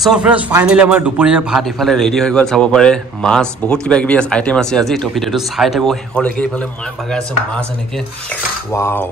So friends, finally আমাৰ দুপৰীয়াৰ ভাত ইফালে ৰেডি হৈ গ'ল চাব পাৰে মাছ বহুত কিবা কিবি আইটেম আছে আজি তো ভিডিওটো চাই থাকো হেকলৈকে ইফালে মাছ ভাগাই আছে মাছ এনেকে ওয়াও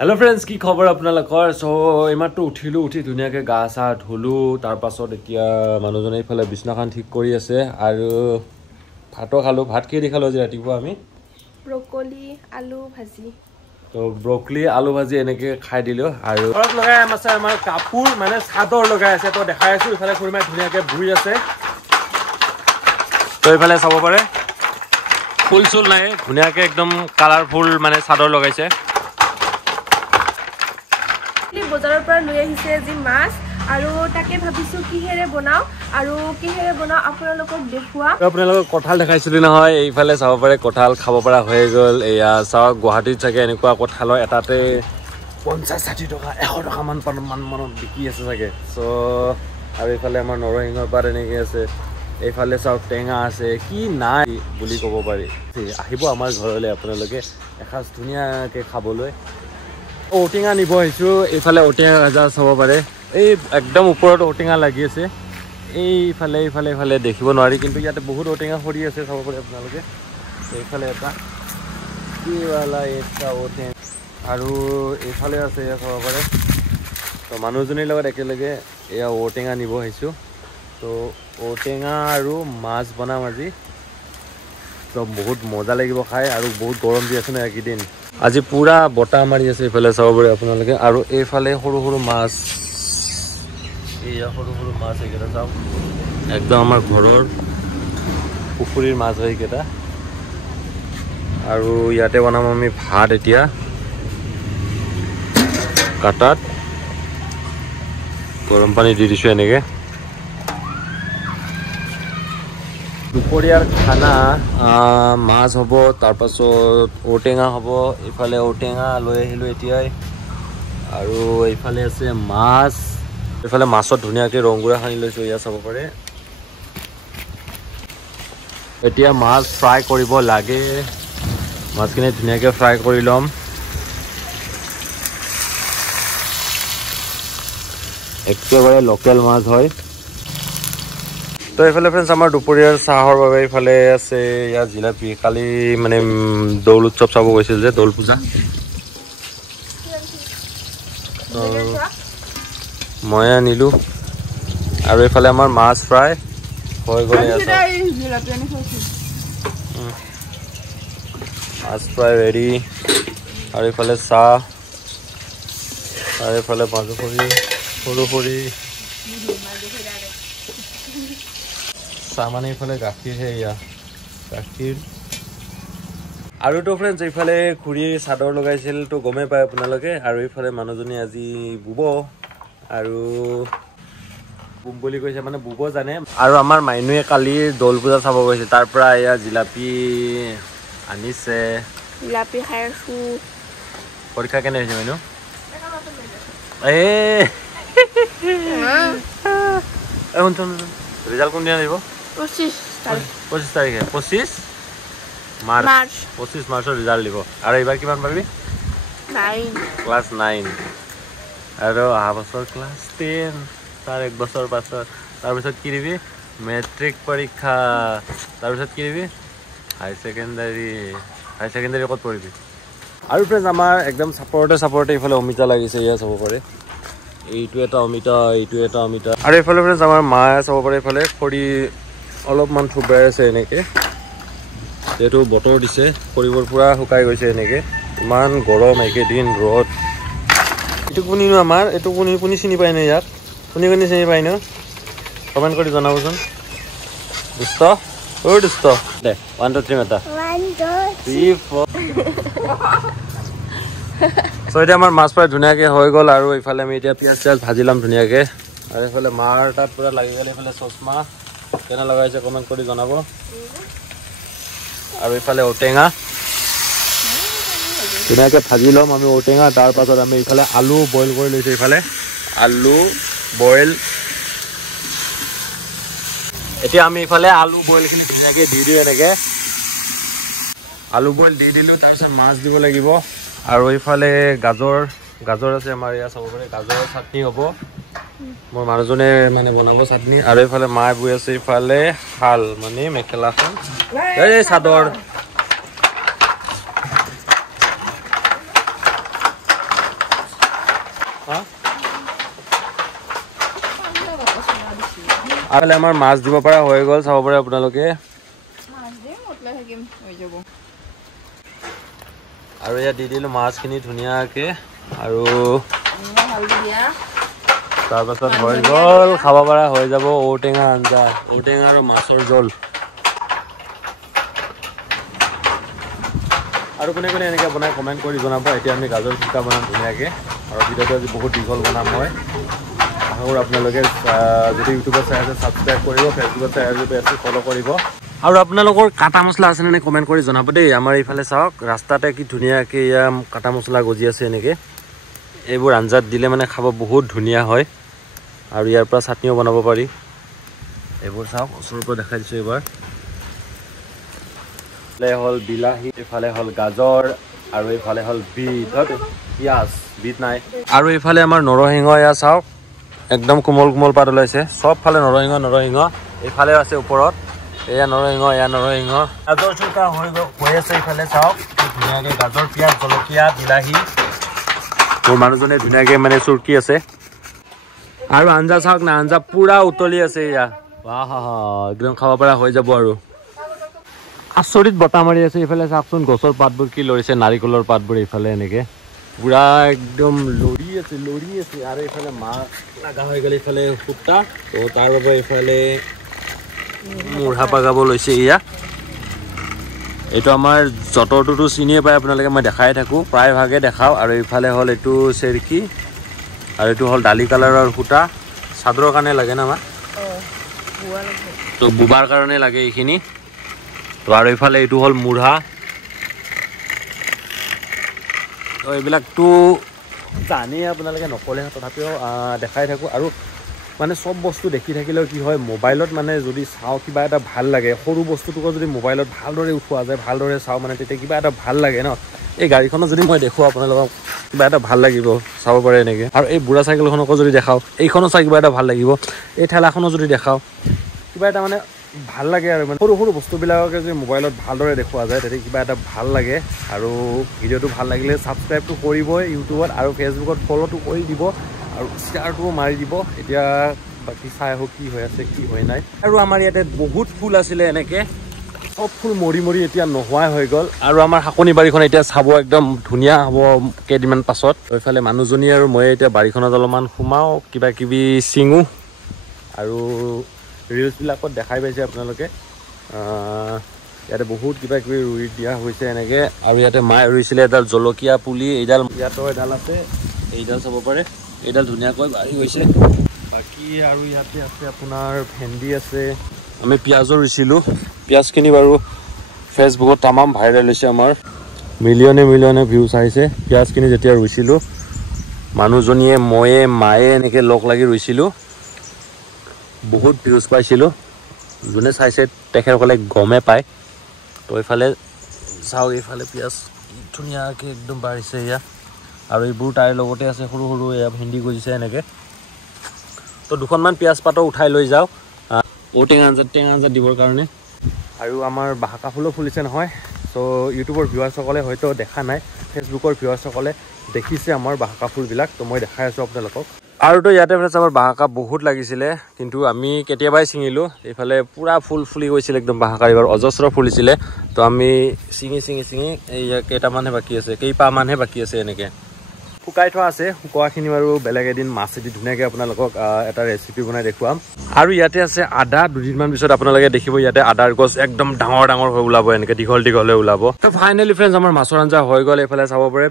Hello friends, কি খবৰ আপোনালোকৰ সো ইমাটো উঠিলো উঠি ধুনিয়াকে গা সা ধুলো তাৰ পাছত এতিয়া মানুহজনে ইফালে বিছনাখন ঠিক কৰি আছে আৰু ভাতো খালো ভাত কি দি খালো আজি ৰাতিপুৱা আমি ব্ৰকলি আলু ভাজি তো ব্ৰকলি আলু ভাজি এনেকে খাই দিলো আৰু ঘৰত লগাই আছে আমাৰ কাপোৰ মানে চাদৰ লগাই আছে তো দেখাই আছো ইফালে খুৰমাই ধুনিয়াকে বুই আছে তো ইফালে চাব পাৰে ফুল চুল নাই ধুনিয়াকে একদম কালাৰফুল মানে চাদৰ লগাইছে বজাৰৰ পৰা লৈ আহিছে যি মাছ আৰু তাকে ভাবিছো কিহেৰে বনাও আৰু কিহেৰে বনাও আপোনালোকক দেখুৱা আপোনালোকক কঁঠাল দেখাইছিলো নহয় এইফালে চাব পাৰে কঁঠাল খাব পৰা হৈ গ'ল এয়া চাওক গুৱাহাটীত চাগে এনেকুৱা কঁঠালৰ এটাতে 50-60 টকা 100 টকা মান মানত বিকি আছে চাগে সো আৰু এইফালে আমাৰ নৰসিংহৰ পাত এনেকে আছে এইফালে চাওক টেঙা আছে কি নাই বুলি ক'ব পাৰি আহিব আমাৰ ঘৰলৈ আপোনালোকে এসাঁজ ধুনীয়াকে খাবলৈ ঔটেঙা নিব আহিছো এইফালে ঔটেঙা গাজা চাব পাৰে এই একদম ওপৰত ঔটেঙা লাগি আছে এইফালে এইফালে এইফালে দেখিব নোৱাৰি কিন্তু ইয়াতে বহুত ঔটেঙা সৰি আছে চাব পাৰে আপোনালোকে এইফালে এটা কিৱালা এটা ঔটেঙা আৰু এইফালে আছে এয়া চাব পাৰে তো মানুহজনীৰ লগত একেলগে এয়া ঔটেঙা নিব আহিছো তো ঔটেঙা আৰু মাছ বনাম আজি তো বহুত মজা লাগিব খাই আৰু বহুত গৰম দি আছে ন একদিন আজি পুৰা বটা মাৰি আছে ইফালে চাব পাৰে আপোনালোকে আৰু এইফালে সৰু সৰু মাছ এয়া সৰু সৰু মাছ এইকেইটা চাওক একদম আমাৰ ঘৰৰ পুখুৰীৰ মাছ হয় এইকেইটা আৰু ইয়াতে বনাম আমি ভাত এতিয়া কাটাত গৰম পানী দি দিছো এনেকে দুপৰীয়াৰ খানা মাছ হ'ব তাৰ পাছত ঔটেঙা হ'ব ইফালে ঔটেঙা লৈ আহিলো এতিয়াই আৰু এইফালে আছে মাছ এইফালে মাছত ধুনীয়াকৈ ৰংগুৰা সানি লৈছো এয়া চাব পাৰে এতিয়া মাছ ফ্ৰাই কৰিব লাগে মাছখিনি ধুনীয়াকৈ ফ্ৰাই কৰি ল'ম একেবাৰে লোকেল মাছ হয় তো এইফালে ফ্ৰেণ্ডছ আমাৰ দুপৰীয়াৰ চাহৰ বাবে এইফালে আছে ইয়াৰ জিলাপি কালি মানে দৌল উৎসৱ চাব গৈছিল যে দৌল পূজা মই আনিলোঁ আৰু এইফালে আমাৰ মাছ ফ্ৰাই হৈ গ'লে মাছ ফ্ৰাই ৰেডি আৰু এইফালে চাহ আৰু এইফালে মাজু খৰি সৰু খৰি মানে এইফালে গাখীৰহে এয়া গাখীৰ আৰু তো ফ্ৰেণ্ডছ এইফালে খুৰীয়ে চাদৰ লগাইছিল তো গমেই পায় আপোনালোকে আৰু এইফালে মানুহজনী আজি বুব আৰু বুম বুলি কৈছে মানে বুব জানে আৰু আমাৰ মাইনুৱে কালি দৌল পূজা চাব গৈছে তাৰ পৰা এয়া জিলাপি আনিছে জিলাপি খাই আছো পৰীক্ষা কেনে হৈছে মাইনু ৰিজাল্ট কোনদিনা দিব 25 তাৰিখে 25 মাৰ্চৰ ৰিজাল্ট দিব আৰু এইবাৰ কিমান পাবি 9 ক্লাছ 9 আৰু অহা বছৰ ক্লাছ 10 তাৰ এক বছৰ পাছত তাৰপিছত কি দিবি মেট্ৰিক পৰীক্ষা তাৰপিছত কি দিবি হাই ছেকেণ্ডাৰী ক'ত পঢ়িবি আৰু ফ্ৰেণ্ডছ আমাৰ একদম চাপৰতে এইফালে অমিতা লাগিছে এয়া চাব পাৰে এইটো এটা অমিতা আৰু এইফালে ফ্ৰেণ্ডছ আমাৰ মায়ে চাব পাৰে এইফালে খৰি অলপমান থুবৰাই আছে এনেকে যেহেতু বতৰ দিছে খৰিবোৰ পুৰা শুকাই গৈছে এনেকে ইমান গৰম একেদিন ৰ'দ এইটো কোনিনো আমাৰ এইটো কোনি চিনি পায় ন ইয়াত কোনি চিনি পায় ন কমেণ্ট কৰি জনাবচোন দুষ্ট দুষ্ট দে 1 2 3 এটা 1 2 3 4 সো এতিয়া আমাৰ মাছ ফ্ৰাই ধুনীয়াকৈ হৈ গ'ল আৰু এইফালে আমি এতিয়া পিঁয়াজ ভাজি ল'ম ধুনীয়াকৈ আৰু এইফালে মাৰ তাত পুৰা লাগি গ'ল এইফালে চচমা কেনে লগাইছে কমেণ্ট কৰি জনাব আৰু এইফালে ঔটেঙা ধুনীয়াকৈ ভাজি ল'ম আমি ঔটেঙা তাৰ পাছত আমি এইফালে আলু বইল কৰি লৈছোঁ এইফালে আলু বইল এতিয়া আমি এইফালে আলু বইলখিনি ধুনীয়াকৈ দি দিওঁ এনেকৈ আলু বইল দি দিলোঁ, তাৰপিছত মাছ দিব লাগিব। আৰু এইফালে গাজৰ আছে আমাৰ ইয়াত চাব পাৰে, গাজৰৰ চাটনি হ'ব। মোৰ মানুহজনে মানে বনাব চাটনি। আৰু এইফালে মায়ে বৈ আছে, এইফালে শাল মানে মেখেলাখন, এই চাদৰ। আৰু আমাৰ মাছ দিব পৰা হৈ গ'ল, চাব পাৰে আপোনালোকে। আৰু ইয়াত দি দিলোঁ মাছখিনি ধুনীয়াকৈ। আৰু তাৰপাছত হৈ গ'ল, খাব পৰা হৈ যাব ঔটেঙা আঞ্জা, ঔটেঙা আৰু মাছৰ জোল। আৰু কোনে কোনে এনেকৈ বনাই কমেণ্ট কৰি জনাব। এতিয়া আমি গাজৰ ফুটা বনাম ধুনীয়াকৈ। আৰু ভিডিঅ'টো আজি বহুত দীঘল বনাম মই। আশা কৰোঁ আপোনালোকে যদি ইউটিউবত চাই আছে ছাবস্ক্ৰাইব কৰিব, ফেচবুকত চাই আছে ফ'ল' কৰিব। আৰু আপোনালোকৰ কাটা মছলা আছেনে নে কমেণ্ট কৰি জনাব দেই। আমাৰ এইফালে চাওক, ৰাস্তাতে কি ধুনীয়াকৈ এয়া কাটা মছলা গজি আছে এনেকৈ। এইবোৰ আঞ্জাত দিলে মানে খাব বহুত ধুনীয়া হয়। আৰু ইয়াৰ পৰা চাটনিও বনাব পাৰি। এইবোৰ চাওক, ওচৰৰ পৰা দেখাই দিছোঁ এইবাৰ। এইফালে হ'ল বিলাহী, এইফালে হ'ল গাজৰ, আৰু এইফালে হ'ল পিঁয়াজ, বিট নাই। আৰু এইফালে আমাৰ নৰসিংহ, এয়া চাওক একদম কোমল কোমল পাত ওলাইছে। চবফালে নৰসিংহ। এইফালে আছে ওপৰত, এয়া নৰসিংহ। গাজৰ চুকা হৈ আছে এইফালে চাওক, ধুনীয়াকৈ গাজৰ, পিঁয়াজ, জলকীয়া, বিলাহী। মোৰ মানুহজনে ধুনীয়াকৈ মানে চুৰকি আছে। আৰু আঞ্জা চাওক না, আঞ্জা পুৰা উতলি আছে। এয়া একদম খাব পৰা হৈ যাব। আৰু আচৰিত বতাহ মাৰি আছে এইফালে চাওকচোন, গছৰ পাতবোৰ কি লৰিছে, নাৰিকলৰ পাতবোৰ এইফালে এনেকৈ পুৰা একদম লৰি আছে। আৰু এইফালে মাছ লগা হৈ গ'ল, এইফালে সূতা, তো তাৰ বাবে এইফালে মুঢ়া পাগাব লৈছে। এইটো আমাৰ যঁতৰটোতো চিনিয়ে পায় আপোনালোকে, মই দেখাই থাকোঁ, প্ৰায়ভাগে দেখাওঁ। আৰু এইফালে হ'ল এইটো চেৰকি, আৰু এইটো হ'ল দালি কালাৰৰ সূতা, চাদৰৰ কাৰণে লাগে ন আমাৰ, তো বুবাৰ কাৰণে লাগে এইখিনি। তো আৰু এইফালে এইটো হ'ল মুঢ়া। তো এইবিলাকতো জানেই আপোনালোকে, নকলে তথাপিও দেখাই থাকোঁ। আৰু মানে চব বস্তু দেখি থাকিলেও কি হয়, মোবাইলত মানে যদি চাওঁ কিবা এটা ভাল লাগে, সৰু বস্তুটোকো যদি মোবাইলত ভালদৰে উঠোৱা যায়, ভালদৰে চাওঁ মানে, তেতিয়া কিবা এটা ভাল লাগে ন। এই গাড়ীখনত যদি মই দেখোঁ আপোনালোকক, কিবা এটা ভাল লাগিব, চাব পাৰে এনেকৈ। আৰু এই বুঢ়া চাইকেলখনকো যদি দেখাওঁ, এইখনো চাই কিবা এটা ভাল লাগিব। এই ঠেলাখনো যদি দেখাওঁ, কিবা এটা মানে ভাল লাগে। আৰু মানে সৰু বস্তুবিলাককে যদি মোবাইলত ভালদৰে দেখুওৱা যায়, তেতিয়া কিবা এটা ভাল লাগে। আৰু ভিডিঅ'টো ভাল লাগিলে ছাবস্ক্ৰাইবটো কৰিবই ইউটিউবত, আৰু ফেচবুকত ফ'ল'টো কৰি দিব, আৰু ষ্টাৰটোও মাৰি দিব। এতিয়া বাকী চাই আহোঁ কি হৈ আছে, কি হৈ নাই। আৰু আমাৰ ইয়াতে বহুত ফুল আছিলে এনেকৈ, চব ফুল মৰি এতিয়া নোহোৱাই হৈ গ'ল। আৰু আমাৰ শাকনি বাৰীখন এতিয়া চাব একদম ধুনীয়া হ'ব কেইদিনমান পাছত। এইফালে মানুহজনী আৰু মই এতিয়া বাৰীখনত অলপমান সোমাওঁ, কিবা কিবি ছিঙো। আৰু ৰিলছবিলাকত দেখাই পাইছে আপোনালোকে, ইয়াতে বহুত কিবা কিবি ৰুই দিয়া হৈছে এনেকৈ। আৰু ইয়াতে মায়ে ৰুইছিলে এডাল জলকীয়া পুলি, এইডাল ইয়াতো এডাল আছে, এইডাল চাব পাৰে, এইডাল ধুনীয়াকৈ বাঢ়ি গৈছে। বাকী আৰু ইয়াতে আছে আপোনাৰ ভেন্দি আছে। আমি পিঁয়াজো ৰুইছিলোঁ, পিঁয়াজখিনি বাৰু ফেচবুকত তামাম ভাইৰেল হৈছে, আমাৰ মিলিয়নে ভিউজ আহিছে। পিঁয়াজখিনি যেতিয়া ৰুইছিলোঁ, মানুহজনীয়ে, ময়ে, মায়ে এনেকৈ লগ লাগি ৰুইছিলোঁ, বহুত ভিউজ পাইছিলোঁ। যোনে চাইছে তেখেতসকলে গমে পায়। তো এইফালে চাওক, এইফালে পিঁয়াজ ধুনীয়াকৈ একদম বাঢ়িছে এয়া। আৰু এইবোৰ তাইৰ লগতে আছে, সৰু এয়া ভেন্দি গজিছে এনেকৈ। তো দুখনমান পিঁয়াজ পাতো উঠাই লৈ যাওঁ টেঙা আঞ্জাত দিবৰ কাৰণে। আৰু আমাৰ বাহাকা ফুলো ফুলিছে নহয়। চ' ইউটিউবৰ ভিউৱাৰ্ছসকলে হয়তো দেখা নাই, ফেচবুকৰ ভিউৱাৰ্ছসকলে দেখিছে আমাৰ বাহাকা ফুলবিলাক। তো মই দেখাই আছোঁ আপোনালোকক। আৰুতো ইয়াতে আমাৰ বাহাকা বহুত লাগিছিলে, কিন্তু আমি কেতিয়াবাই ছিঙিলোঁ। এইফালে পূৰা ফুল ফুলি গৈছিলে একদম, বাহাকা এইবাৰ অজস্ৰ ফুলিছিলে। তো আমি ছিঙি এই কেইটামানহে বাকী আছে, কেইপাহমানহে বাকী আছে এনেকৈ শুকাই থোৱা আছে। শুকোৱাখিনি বাৰু বেলেগ এদিন মাছেদি ধুনীয়াকৈ আপোনালোকক এটা ৰেচিপি বনাই দেখুৱাম। আৰু ইয়াতে আছে আদা, দুদিনমান পিছত আপোনালোকে দেখিব ইয়াতে আদাৰ গছ একদম ডাঙৰ হৈ ওলাব, এনেকৈ দীঘল হৈ ওলাব। তো ফাইনেলি ফ্ৰেণ্ডছ, আমাৰ মাছৰ আঞ্জা হৈ গ'ল। এইফালে চাব পাৰে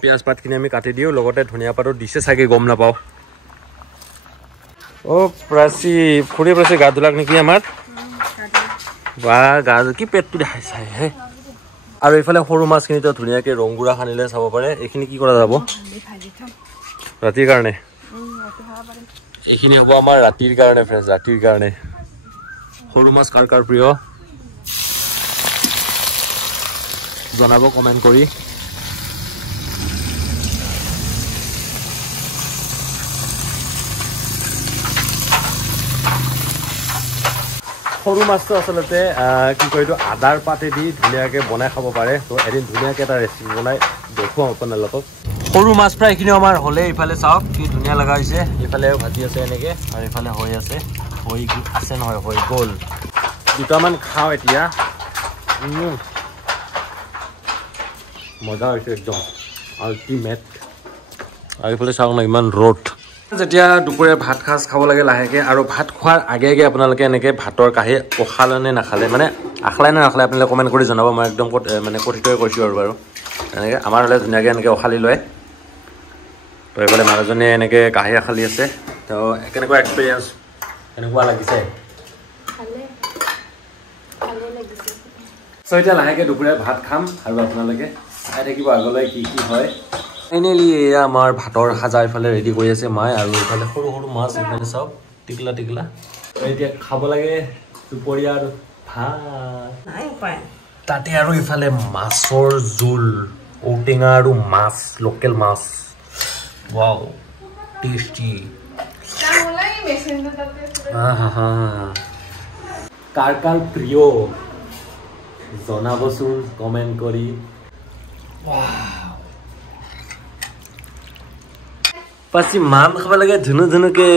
পিঁয়াজ পাতখিনি আমি কাটি দিওঁ, লগতে ধনিয়া পাতো দিছে চাগে, গম নাপাওঁ। প্ৰাচী ফুৰি গা ধুলাক নেকি আমাৰ, বা গা কি পেটটো দেখাই চাই হে। আৰু এইফালে সৰু মাছখিনিতো ধুনীয়াকৈ ৰংগুৰা সানিলে চাব পাৰে। এইখিনি কি কৰা যাব ৰাতিৰ কাৰণে? এইখিনি হ'ব আমাৰ ৰাতিৰ কাৰণে ফ্ৰেণ্ডছ, ৰাতিৰ কাৰণে। সৰু মাছ কাৰ প্ৰিয়? জনাব কমেণ্ট কৰি। সৰু মাছটো আচলতে কি কয় এইটো আদাৰ পাতেদি ধুনীয়াকৈ বনাই খাব পাৰে। তো এদিন ধুনীয়াকৈ এটা ৰেচিপি বনাই দেখুৱাম আপোনালোকক। সৰু মাছ ফ্ৰাই এইখিনিও আমাৰ হ'লে ইফালে চাওক কি ধুনীয়া লগা হৈছে। ইফালে ভাজি আছে এনেকৈ আৰু ইফালে হৈ আছে, হৈ আছে নহয় হৈ গ'ল। দুটামান খাওঁ এতিয়া। মজা হৈছে একদম আল্টিমেট। আৰু এইফালে চাওক না ইমান ৰ'দ। যেতিয়া দুপৰীয়া ভাত সাজ খাব লাগে লাহেকৈ, আৰু ভাত খোৱাৰ আগে আগে আপোনালোকে এনেকৈ ভাতৰ কাঁহী অখালে নে নাখালে, মানে আখলাই নে নাখালে আপোনালোকে কমেণ্ট কৰি জনাব। মই একদম মানে কথিতই কৈছোঁ আৰু বাৰু এনেকৈ আমাৰ হ'লে ধুনীয়াকৈ এনেকৈ অখালি লয়। তো এইফালে মানুহজনীয়ে এনেকৈ কাঁহী আখালি আছে। তো কেনেকুৱা এক্সপিৰিয়েঞ্চ, কেনেকুৱা লাগিছে? চ' এতিয়া লাহেকৈ দুপৰীয়া ভাত খাম আৰু আপোনালোকে চাই থাকিব আগলৈ কি কি হয়। ফাইনেলি এয়া আমাৰ ভাতৰ সাজা ইফালে ৰেডি কৰি আছে মায়ে, আৰু ইফালে সৰু সৰু মাছ ইফালে চাওক টিকলা টিকলা। এতিয়া খাব লাগে দুপৰীয়াৰ ভাত। তাতে আৰু ইফালে মাছৰ জোল, ঔটেঙা আৰু মাছ, লোকেল মাছ। Wow tasty. কাৰ কাৰ প্ৰিয় জনাবচোন কমেণ্ট কৰি। পাছি মান খাব লাগে ধুনু ধুনুকে।